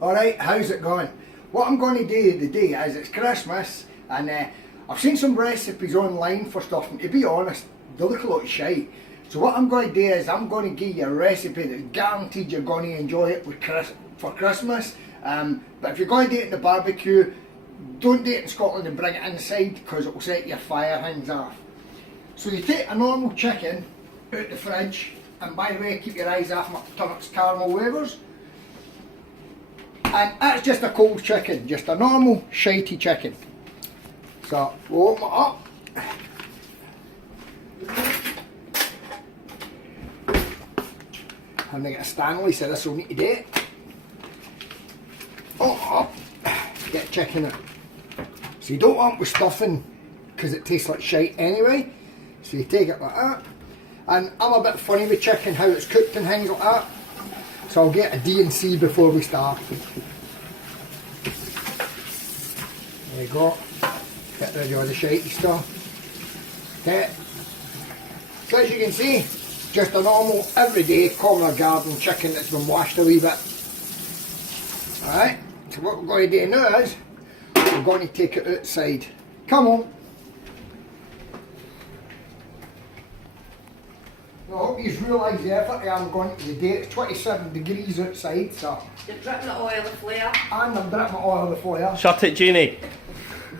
Alright, how's it going? What I'm going to do today is it's Christmas and I've seen some recipes online for stuff and to be honest, they look a lot of shite. So what I'm going to do is I'm going to give you a recipe that's guaranteed you're going to enjoy it for Christmas. But if you're going to do it in the barbecue, don't do it in Scotland and bring it inside because it will set your fire hands off. So you take a normal chicken out the fridge, and by the way, keep your eyes off my turnips caramel wafers. And that's just a cold chicken, just a normal shitey chicken. So we'll open it up. I'm going to get a Stanley, so this will need to do it. Open it up, get chicken out. So you don't want with stuffing because it tastes like shite anyway. So you take it like that. And I'm a bit funny with chicken, how it's cooked and things like that. So I'll get a D&C before we start. There you go. Get rid of all the shitey stuff. Okay. So as you can see, just a normal, everyday, common garden chicken that's been washed a wee bit. Alright, so what we're going to do now is, we're going to take it outside. Come on. I hope you realise the effort I'm going to do. It's 27 degrees outside, so... You're dripping the oil of flare. And I'm dripping oil of the flare. Shut it, Jeannie.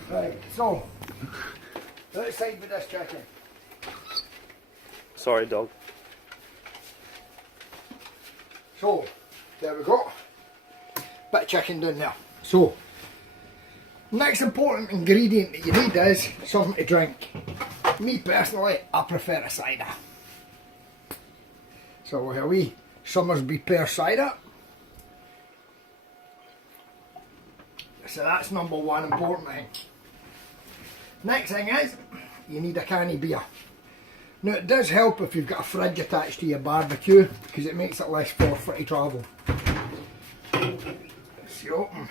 Right, so... outside with this chicken. Sorry, dog. So, there we go. Bit of chicken down there. So, next important ingredient that you need is something to drink. Me personally, I prefer a cider. So we'll have a wee Summersby pear cider. So that's number one important thing. Next thing is, you need a can of beer. Now it does help if you've got a fridge attached to your barbecue because it makes it less for to travel. See, open.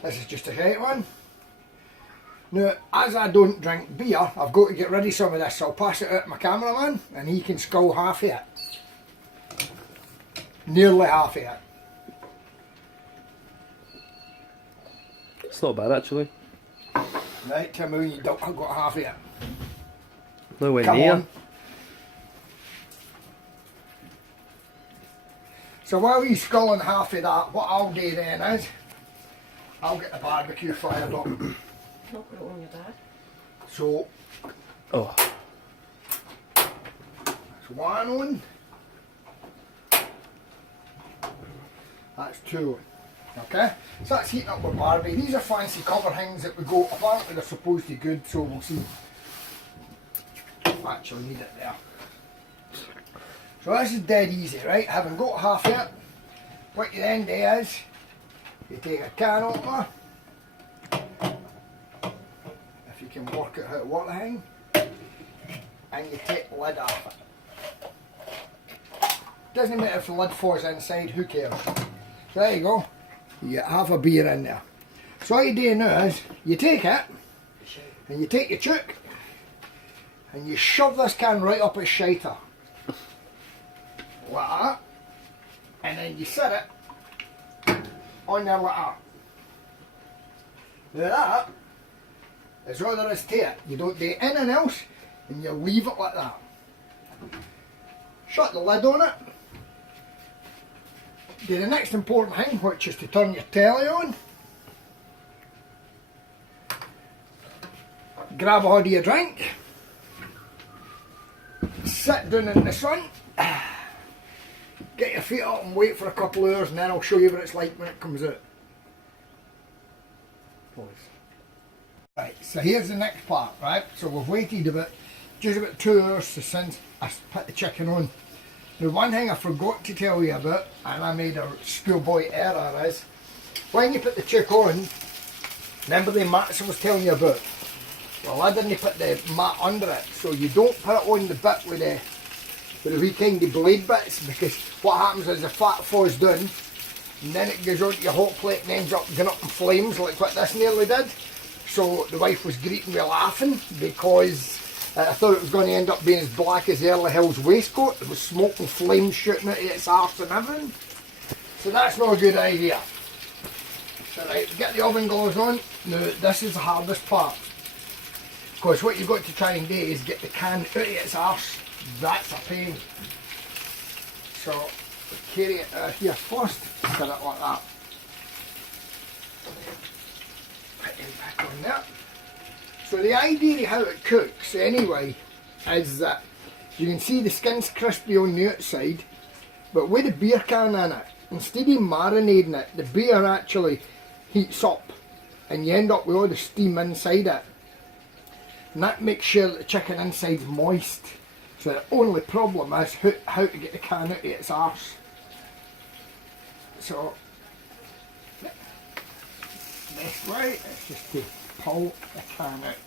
This is just a shite one. Now, as I don't drink beer, I've got to get rid of some of this, so I'll pass it out to my cameraman and he can scull half of it. Nearly half of it. It's not bad actually. Right, tell me when you don't, I've got half of it. Nowhere Come near. on. So while he's sculling half of that, what I'll do then is, I'll get the barbecue fired up. Not put it on your dad. So, Oh, that's one on. That's two on. Okay? So that's heating up with Barbie. These are fancy cover things that we go, apparently they're supposed to be good, so we'll see. Actually need it there. So this is dead easy, right? Having got half it, what you then do is, you take a can opener, if you can work out how to work the thing, and you take the lid off it. Doesn't matter if the lid falls inside, who cares? So there you go, you get half a beer in there. So what you do now is, you take it, and you take your chook, and you shove this can right up its shiter. Like that. And then you set it on there like that. Now that is all there is to it. You don't do anything else and you leave it like that. Shut the lid on it. Do the next important thing, which is to turn your telly on. Grab a hold of your drink. Sit down in the sun. Get your feet up and wait for a couple of hours and then I'll show you what it's like when it comes out. Pause. Right, so here's the next part, right? So we've waited just about 2 hours since I put the chicken on. The one thing I forgot to tell you about, and I made a schoolboy error, is when you put the chick on, remember the mats I was telling you about? Well, I didn't put the mat under it, so you don't put it on the bit with the wee kind of blade bits, because what happens is the fat falls down and then it goes onto your hot plate and ends up going up in flames like what this nearly did. So the wife was greeting me laughing because I thought it was going to end up being as black as Early Hill's waistcoat. There was smoke and flames shooting out of its arse and everything. So that's not a good idea. Right, get the oven gloves on. Now this is the hardest part. Because what you've got to try and do is get the can out of its arse. That's a pain. So carry it here first, set it like that. Put it back on there. So the idea of how it cooks anyway is that you can see the skin's crispy on the outside, but with the beer can in it, instead of marinating it, the beer actually heats up and you end up with all the steam inside it. And that makes sure that the chicken inside's moist. So the only problem is how to get the can out of its arse. So, the best way is just to pull the can out.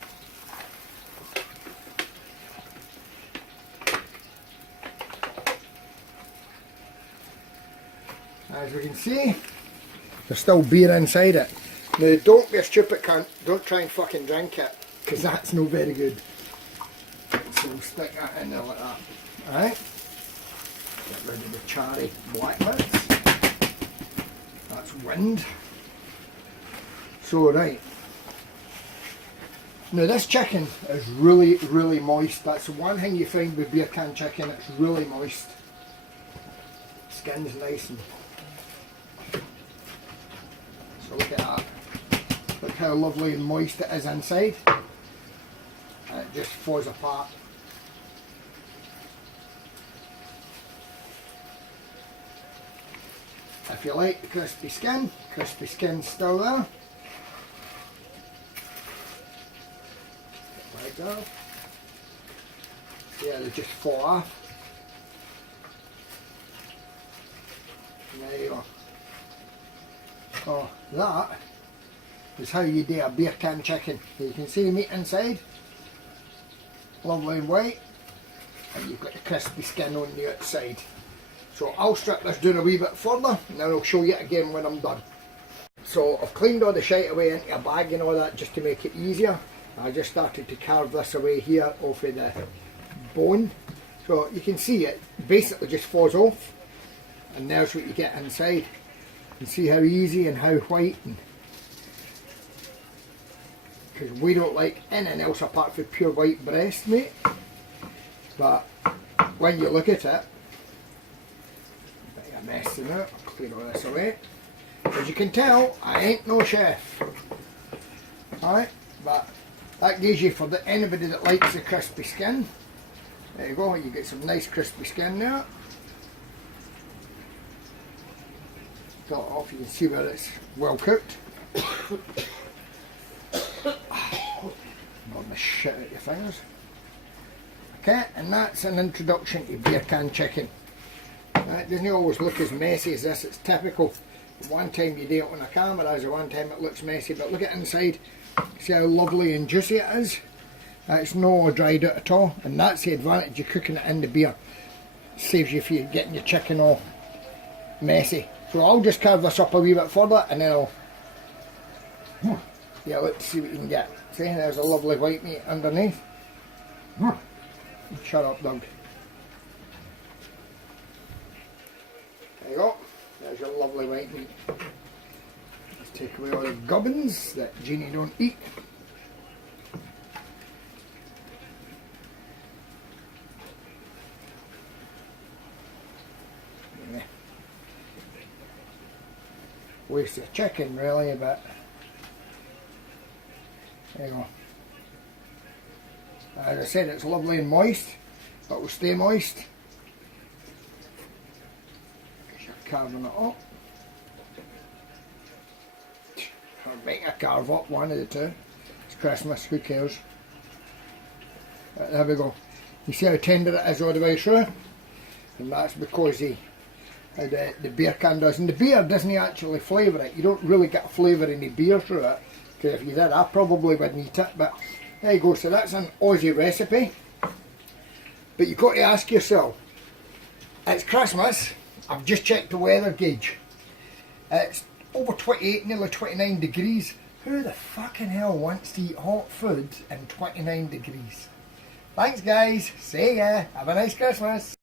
As we can see, there's still beer inside it. Now don't be a stupid cunt, don't try and fucking drink it, because that's no very good. So we'll stick that in there like that. Alright? Get rid of the charry black bits. That's wind. So right. Now this chicken is really moist. That's the one thing you find with beer can chicken, it's really moist. Skin's nice and... So look at that. Look how lovely and moist it is inside. And it just falls apart. If you like the crispy skin's still there. Like that. Yeah, they just fall off. And there you go. Oh, that is how you do a beer can chicken. You can see the meat inside, lovely and white, and you've got the crispy skin on the outside. So I'll strip this down a wee bit further and then I'll show you it again when I'm done. So I've cleaned all the shite away into a bag and all that just to make it easier. I just started to carve this away here off of the bone. So you can see it basically just falls off, and there's what you get inside. You can see how easy and how white, because we don't like anything else apart from pure white breast meat. But when you look at it, bit of a mess in it. I'll clear all this away. As you can tell, I ain't no chef. Alright, but that gives you, for anybody that likes the crispy skin, there you go, you get some nice crispy skin there. Got it off, you can see where it's well cooked. Not the shit out your fingers. Okay, and that's an introduction to beer can chicken. It doesn't always look as messy as this, it's typical. One time you do it on a camera, as one time it looks messy, but look at inside, see how lovely and juicy it is. It's no dried out at all, and that's the advantage of cooking it in the beer. It saves you from getting your chicken all messy. So I'll just carve this up a wee bit further and then I'll, yeah, let's see what you can get. See, there's a lovely white meat underneath. Shut up, Doug. There you go, there's your lovely white meat. Let's take away all the gubbins that Jeannie don't eat. Waste of chicken really, but there you go. As I said, it's lovely and moist, but will stay moist because you're carving it up. Or making a carve up, one of the two. It's Christmas, who cares? But there we go. You see how tender it is all the way through? And that's because the beer can does. And the beer doesn't actually flavour it. You don't really get a flavour in the beer through it. Because if you did, I probably wouldn't eat it. But there you go. So that's an Aussie recipe. But you've got to ask yourself, it's Christmas. I've just checked the weather gauge. It's over 28, nearly 29 degrees. Who the fucking hell wants to eat hot food in 29 degrees? Thanks guys. See ya. Have a nice Christmas.